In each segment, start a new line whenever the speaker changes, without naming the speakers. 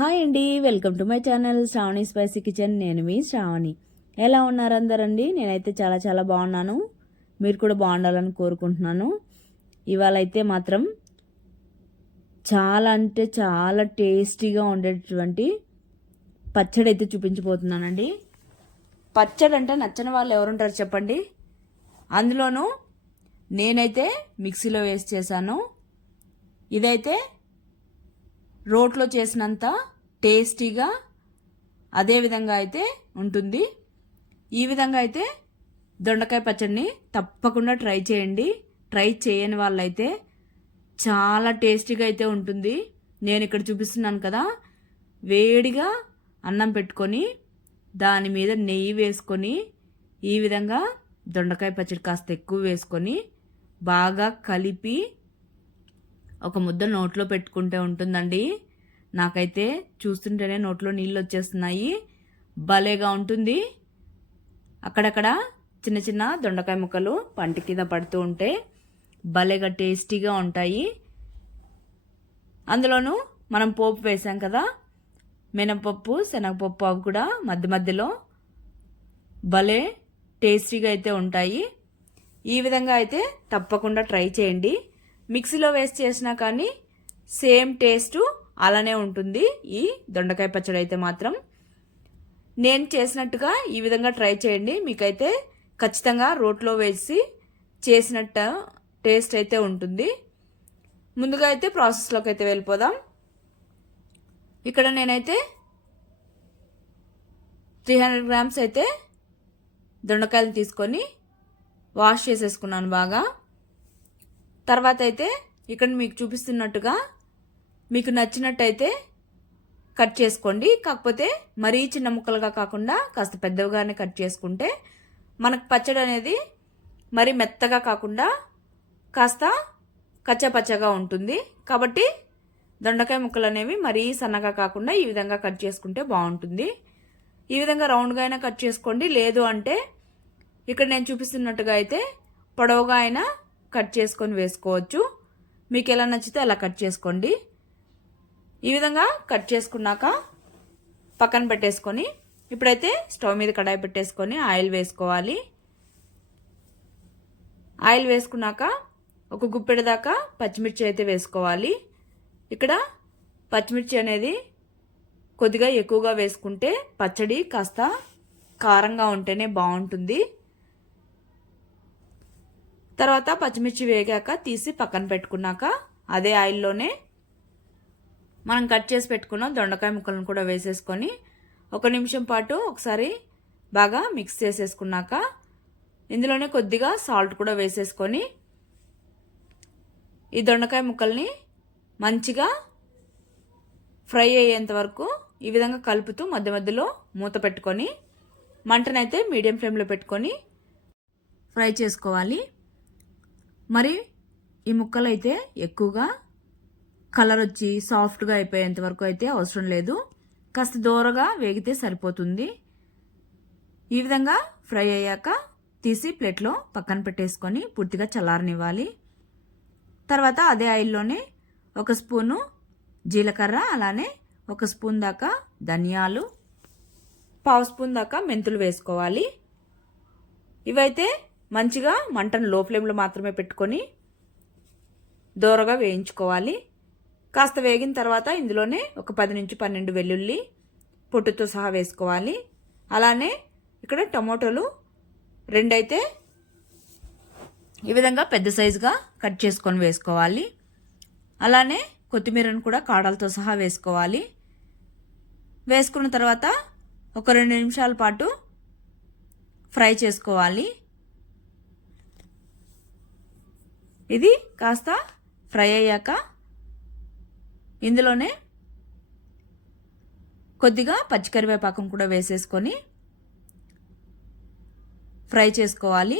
Hi అండి welcome to my channel Sravani spicy kitchen. నేను మీ శ్రావణి. ఎలా ఉన్నారు అందరండి? నేనైతే చాలా చాలా బాగున్నాను. మీరు కూడా బాగుండాలని కోరుకుంటున్నాను. ఇవాళ అయితే మాత్రం చాలా అంటే చాలా టేస్టీగా ఉండేటువంటి పచ్చడి అయితే చూపించబోతున్నానండి. పచ్చడి అంటే నచ్చని వాళ్ళు ఎవరుంటారు చెప్పండి? అందులోనూ నేనైతే మిక్సీలో వేసి చేశాను. ఇదైతే రోట్లో చేసినంత టేస్టీగా అదే విధంగా అయితే ఉంటుంది. ఈ విధంగా అయితే దొండకాయ పచ్చడిని తప్పకుండా ట్రై చేయండి. ట్రై చేయని వాళ్ళైతే చాలా టేస్టీగా అయితే ఉంటుంది. నేను ఇక్కడ చూపిస్తున్నాను కదా. వేడిగా అన్నం పెట్టుకొని దాని మీద నెయ్యి వేసుకొని ఈ విధంగా దొండకాయ పచ్చడి కాస్త ఎక్కువ వేసుకొని బాగా కలిపి ఒక ముద్ద నోట్లో పెట్టుకుంటే ఉంటుందండి. నాకైతే చూస్తుంటేనే నోట్లో నీళ్ళు వచ్చేస్తున్నాయి. భలేగా ఉంటుంది. అక్కడక్కడ చిన్న చిన్న దొండకాయ ముక్కలు పంట కింద పడుతూ ఉంటే భలేగా టేస్టీగా ఉంటాయి. అందులోనూ మనం పోపు వేసాం కదా. మినపప్పు శనగపప్పు అవి కూడా మధ్య మధ్యలో భలే టేస్టీగా అయితే ఉంటాయి. ఈ విధంగా అయితే తప్పకుండా ట్రై చేయండి. మిక్సీలో వేసి చేసినా కానీ సేమ్ టేస్ట్ అలానే ఉంటుంది. ఈ దొండకాయ పచ్చడి అయితే మాత్రం నేను చేసినట్టుగా ఈ విధంగా ట్రై చేయండి. మీకైతే ఖచ్చితంగా రోట్లో వేసి చేసినట్టు టేస్ట్ అయితే ఉంటుంది. ముందుగా అయితే ప్రాసెస్లోకి అయితే వెళ్ళిపోదాం. ఇక్కడ నేనైతే త్రీ హండ్రెడ్ గ్రామ్స్ అయితే దొండకాయలు తీసుకొని వాష్ చేసేసుకున్నాను బాగా. తర్వాత అయితే ఇక్కడ మీకు చూపిస్తున్నట్టుగా మీకు నచ్చినట్టయితే కట్ చేసుకోండి. కాకపోతే మరీ చిన్న ముక్కలుగా కాకుండా కాస్త పెద్దవిగానే కట్ చేసుకుంటే మనకు పచ్చడి అనేది మరీ మెత్తగా కాకుండా కాస్త కచ్చపచ్చగా ఉంటుంది. కాబట్టి దొండకాయ ముక్కలు అనేవి మరీ సన్నగా కాకుండా ఈ విధంగా కట్ చేసుకుంటే బాగుంటుంది. ఈ విధంగా రౌండ్గా అయినా కట్ చేసుకోండి. లేదు అంటే ఇక్కడ నేను చూపిస్తున్నట్టుగా అయితే పొడవుగా అయినా కట్ చేసుకొని వేసుకోవచ్చు. మీకు ఎలా నచ్చితే అలా కట్ చేసుకోండి. ఈ విధంగా కట్ చేసుకున్నాక పక్కన పెట్టేసుకొని ఇప్పుడైతే స్టవ్ మీద కడాయి పెట్టేసుకొని ఆయిల్ వేసుకోవాలి. ఆయిల్ వేసుకున్నాక ఒక గుప్పెడు దాకా పచ్చిమిర్చి అయితే వేసుకోవాలి. ఇక్కడ పచ్చిమిర్చి అనేది కొద్దిగా ఎక్కువగా వేసుకుంటే పచ్చడి కాస్త కారంగా ఉంటేనే బాగుంటుంది. తర్వాత పచ్చిమిర్చి వేగాక తీసి పక్కన పెట్టుకున్నాక అదే ఆయిల్లోనే మనం కట్ చేసి పెట్టుకున్న దొండకాయ ముక్కలను కూడా వేసేసుకొని ఒక నిమిషం పాటు ఒకసారి బాగా మిక్స్ చేసేసుకున్నాక ఇందులోనే కొద్దిగా సాల్ట్ కూడా వేసేసుకొని ఈ దొండకాయ ముక్కల్ని మంచిగా ఫ్రై అయ్యేంత వరకు ఈ విధంగా కలుపుతూ మధ్య మధ్యలో మూత పెట్టుకొని మంటనైతే మీడియం ఫ్లేమ్లో పెట్టుకొని ఫ్రై చేసుకోవాలి. మరి ఈ ముక్కలు అయితే ఎక్కువగా కలర్ వచ్చి సాఫ్ట్గా అయిపోయేంత వరకు అయితే అవసరం లేదు. కాస్త దూరగా వేగితే సరిపోతుంది. ఈ విధంగా ఫ్రై అయ్యాక తీసి ప్లేట్లో పక్కన పెట్టేసుకొని పూర్తిగా చల్లారనివ్వాలి. తర్వాత అదే ఆయిల్లోనే ఒక స్పూను జీలకర్ర అలానే ఒక స్పూన్ దాకా ధనియాలు పావు స్పూన్ దాకా మెంతులు వేసుకోవాలి. ఇవైతే మంచిగా మంటను లో ఫ్లేమ్లో మాత్రమే పెట్టుకొని దోరగా వేయించుకోవాలి. కాస్త వేగిన తర్వాత ఇందులోనే ఒక పది నుంచి పన్నెండు వెల్లుల్లి పొట్టుతో సహా వేసుకోవాలి. అలానే ఇక్కడ టమోటోలు రెండైతే ఈ విధంగా పెద్ద సైజుగా కట్ చేసుకొని వేసుకోవాలి. అలానే కొత్తిమీరను కూడా కాడలతో సహా వేసుకోవాలి. వేసుకున్న తర్వాత ఒక రెండు నిమిషాల పాటు ఫ్రై చేసుకోవాలి. ఇది కాస్త ఫ్రై అయ్యాక ఇందులోనే కొద్దిగా పచ్చికరివేపాకం కూడా వేసేసుకొని ఫ్రై చేసుకోవాలి.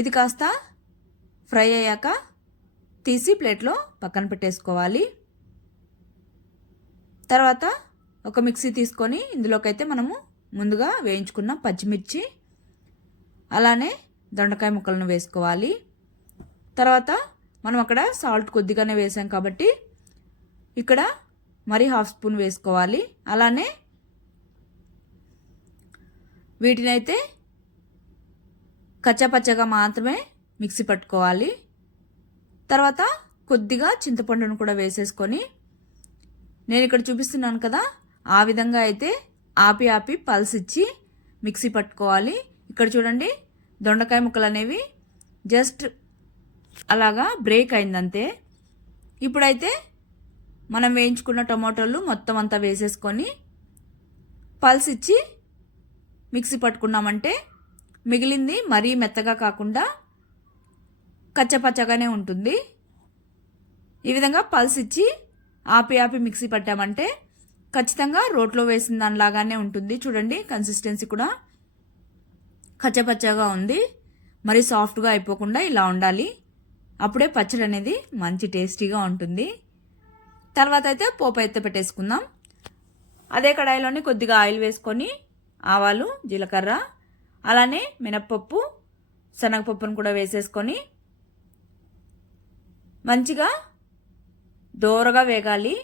ఇది కాస్త ఫ్రై అయ్యాక తీసి ప్లేట్లో పక్కన పెట్టేసుకోవాలి. తర్వాత ఒక మిక్సీ తీసుకొని ఇందులోకైతే మనము ముందుగా వేయించుకున్న పచ్చిమిర్చి అలానే దొండకాయ ముక్కలను వేసుకోవాలి. తర్వాత మనం అక్కడ సాల్ట్ కొద్దిగానే వేసాం కాబట్టి ఇక్కడ మరి హాఫ్ స్పూన్ వేసుకోవాలి. అలానే వీటినైతే కచ్చాపచ్చగా మాత్రమే మిక్సీ పట్టుకోవాలి. తర్వాత కొద్దిగా చింతపండును కూడా వేసేసుకొని నేను ఇక్కడ చూపిస్తున్నాను కదా ఆ విధంగా అయితే ఆపి ఆపి పల్స్ ఇచ్చి మిక్సీ పట్టుకోవాలి. ఇక్కడ చూడండి దొండకాయ ముక్కలు అనేవి జస్ట్ అలాగా బ్రేక్ అయిందంతే. ఇప్పుడైతే మనం వేయించుకున్న టమాటోలు మొత్తం అంతా వేసేసుకొని పల్స్ ఇచ్చి మిక్సీ పట్టుకున్నామంటే మిగిలింది మరీ మెత్తగా కాకుండా కచ్చపచ్చగానే ఉంటుంది. ఈ విధంగా పల్స్ ఇచ్చి ఆపి ఆపి మిక్సీ పట్టామంటే ఖచ్చితంగా రోట్లో వేసిన దానిలాగానే ఉంటుంది. చూడండి కన్సిస్టెన్సీ కూడా కచ్చపచ్చగా ఉంది. మరి సాఫ్ట్గా అయిపోకుండా ఇలా ఉండాలి. అప్పుడే పచ్చడి అనేది మంచి టేస్టీగా ఉంటుంది. తర్వాత అయితే పోపు అయితే పెట్టేసుకుందాం. అదే కడాయిలోనే కొద్దిగా ఆయిల్ వేసుకొని ఆవాలు జీలకర్ర అలానే మినప్పప్పు శనగపప్పును కూడా వేసేసుకొని మంచిగా దోరగా వేగాలి.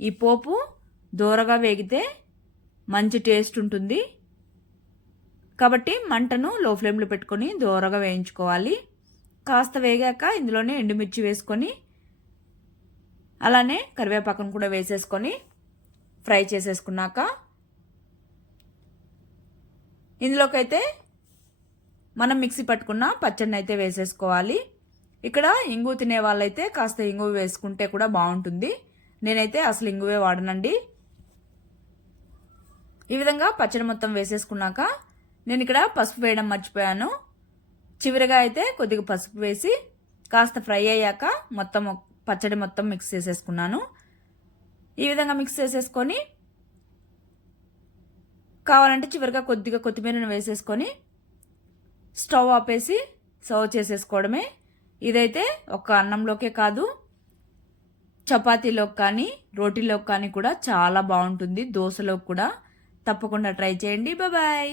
ఈ పోపు దోరగా వేగితే మంచి టేస్ట్ ఉంటుంది. కాబట్టి మంటను లో ఫ్లేమ్లో పెట్టుకొని దోరగా వేయించుకోవాలి. కాస్త వేగాక ఇందులోనే ఎండుమిర్చి వేసుకొని అలానే కరివేపాకును కూడా వేసేసుకొని ఫ్రై చేసేసుకున్నాక ఇందులోకైతే మనం మిక్సీ పట్టుకున్న పచ్చడిని అయితే వేసేసుకోవాలి. ఇక్కడ ఇంగు తినే వాళ్ళైతే కాస్త ఇంగువ వేసుకుంటే కూడా బాగుంటుంది. నేనైతే అసలు ఇంగువే వాడనండి. ఈ విధంగా పచ్చడి మొత్తం వేసేసుకున్నాక నేను ఇక్కడ పసుపు వేయడం మర్చిపోయాను. చివరిగా అయితే కొద్దిగా పసుపు వేసి కాస్త ఫ్రై అయ్యాక మొత్తం పచ్చడి మొత్తం మిక్స్ చేసేసుకున్నాను. ఈ విధంగా మిక్స్ చేసేసుకొని కావాలంటే చివరిగా కొద్దిగా కొత్తిమీరను వేసేసుకొని స్టవ్ ఆపేసి సర్వ్ చేసేసుకోవడమే. ఇదైతే ఒక అన్నంలోకే కాదు చపాతీలోకి కానీ రోటీలోకి కానీ కూడా చాలా బాగుంటుంది. దోశలోకి కూడా తప్పకుండా ట్రై చేయండి. బాయ్